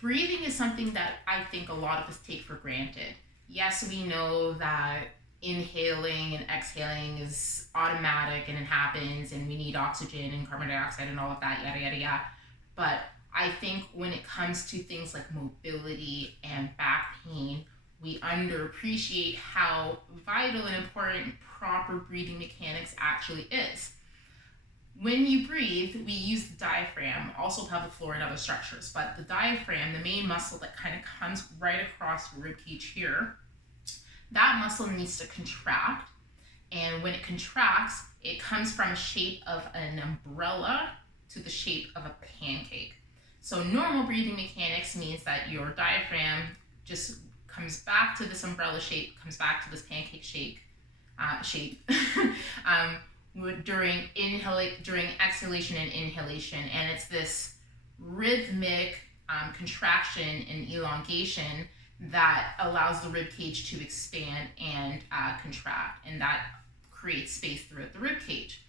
breathing is something that I think a lot of us take for granted. Yes, we know that inhaling and exhaling is automatic and it happens, and we need oxygen and carbon dioxide and all of that, yada, yada, yada. But I think when it comes to things like mobility and back pain, we underappreciate how vital and important proper breathing mechanics actually is. When you breathe, we use the diaphragm, also pelvic floor and other structures, but the diaphragm, the main muscle that kind of comes right across your ribcage here, that muscle needs to contract. And when it contracts, it comes from a shape of an umbrella to the shape of a pancake. So normal breathing mechanics means that your diaphragm just comes back to this umbrella shape, comes back to this pancake shape, during exhalation and inhalation, and it's this rhythmic contraction and elongation that allows the rib cage to expand and contract, and that creates space throughout the rib cage.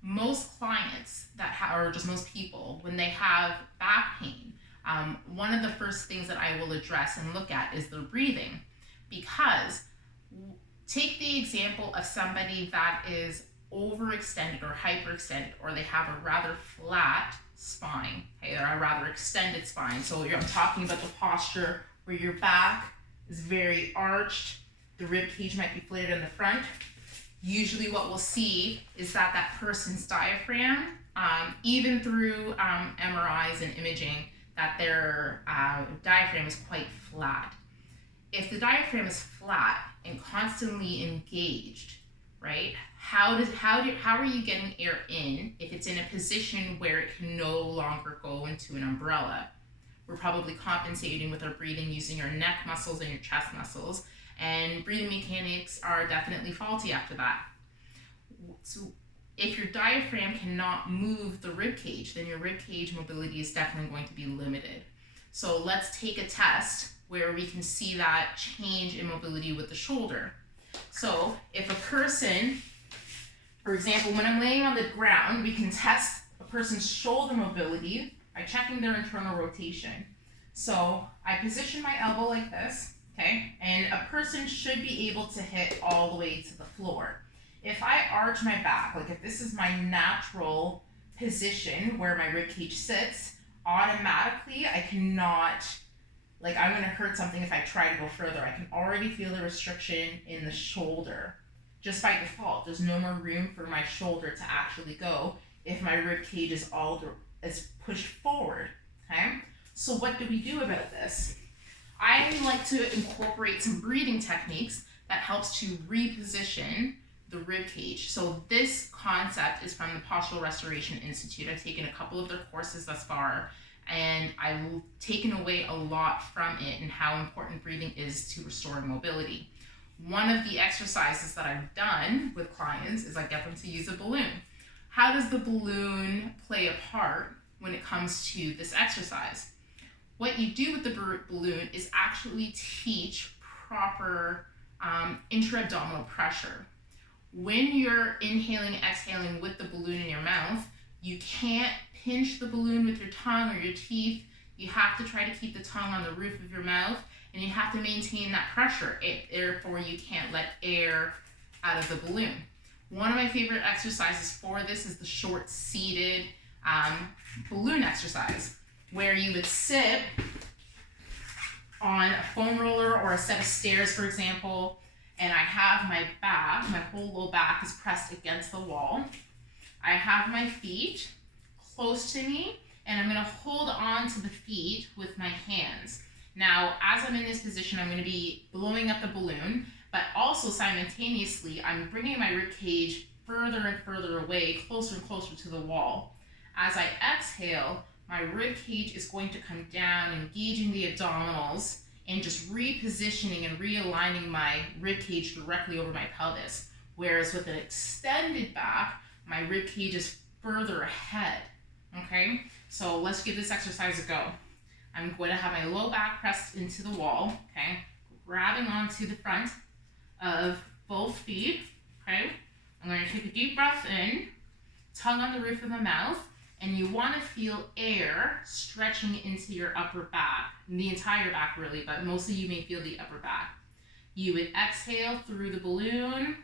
Most clients or just most people, when they have back pain, one of the first things that I will address and look at is their breathing, because take the example of somebody that is overextended or hyperextended, or they have a rather flat spine, okay, or a rather extended spine. So I'm talking about the posture where your back is very arched, the rib cage might be flared in the front. Usually what we'll see is that that person's diaphragm, even through MRIs and imaging, that their diaphragm is quite flat. If the diaphragm is flat and constantly engaged, right, how are you getting air in if it's in a position where it can no longer go into an umbrella? We're probably compensating with our breathing using your neck muscles and your chest muscles, and breathing mechanics are definitely faulty after that. So if your diaphragm cannot move the rib cage, then your rib cage mobility is definitely going to be limited. So let's take a test where we can see that change in mobility with the shoulder. So if a person, for example, when I'm laying on the ground, we can test a person's shoulder mobility by checking their internal rotation. So I position my elbow like this, okay, and a person should be able to hit all the way to the floor. If I arch my back, like if this is my natural position where my rib cage sits, automatically I cannot, like I'm going to hurt something if I try to go further. I can already feel the restriction in the shoulder. Just by default, there's no more room for my shoulder to actually go if my rib cage is pushed forward, okay? So what do we do about this? I like to incorporate some breathing techniques that helps to reposition the rib cage. So this concept is from the Postural Restoration Institute. I've taken a couple of their courses thus far, and I've taken away a lot from it and how important breathing is to restoring mobility. One of the exercises that I've done with clients is I get them to use a balloon. How does the balloon play a part when it comes to this exercise? What you do with the balloon is actually teach proper intra-abdominal pressure. When you're inhaling and exhaling with the balloon in your mouth, you can't pinch the balloon with your tongue or your teeth. You have to try to keep the tongue on the roof of your mouth, and you have to maintain that pressure. Therefore, you can't let air out of the balloon. One of my favorite exercises for this is the short seated balloon exercise, where you would sit on a foam roller or a set of stairs, for example, and I have my back, my whole low back is pressed against the wall. I have my feet close to me, and I'm going to hold on to the feet with my hands. Now, as I'm in this position, I'm going to be blowing up the balloon, but also simultaneously, I'm bringing my rib cage further and further away, closer and closer to the wall. As I exhale, my rib cage is going to come down, engaging the abdominals, and just repositioning and realigning my rib cage directly over my pelvis. Whereas with an extended back, my rib cage is further ahead, okay? So let's give this exercise a go. I'm going to have my low back pressed into the wall, okay? Grabbing onto the front of both feet, okay? I'm going to take a deep breath in, tongue on the roof of the mouth, and you want to feel air stretching into your upper back, the entire back really, but mostly you may feel the upper back. You would exhale through the balloon,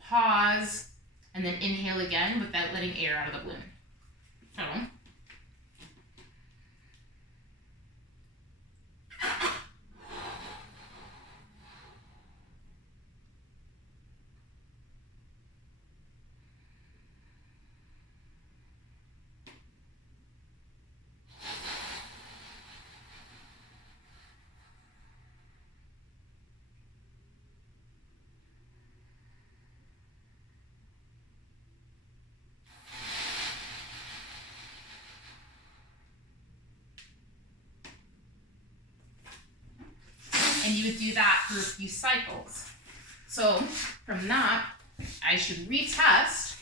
pause, and then inhale again without letting air out of the balloon. So, and you would do that for a few cycles. So from that, I should retest,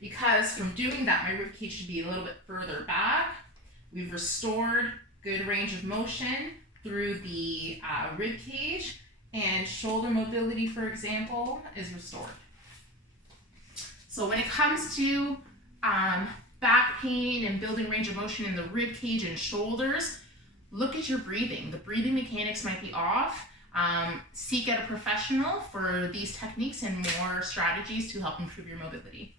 because from doing that, my rib cage should be a little bit further back. We've restored good range of motion through the rib cage, and shoulder mobility, for example, is restored. So when it comes to back pain and building range of motion in the rib cage and shoulders, look at your breathing. The breathing mechanics might be off. Seek out a professional for these techniques and more strategies to help improve your mobility.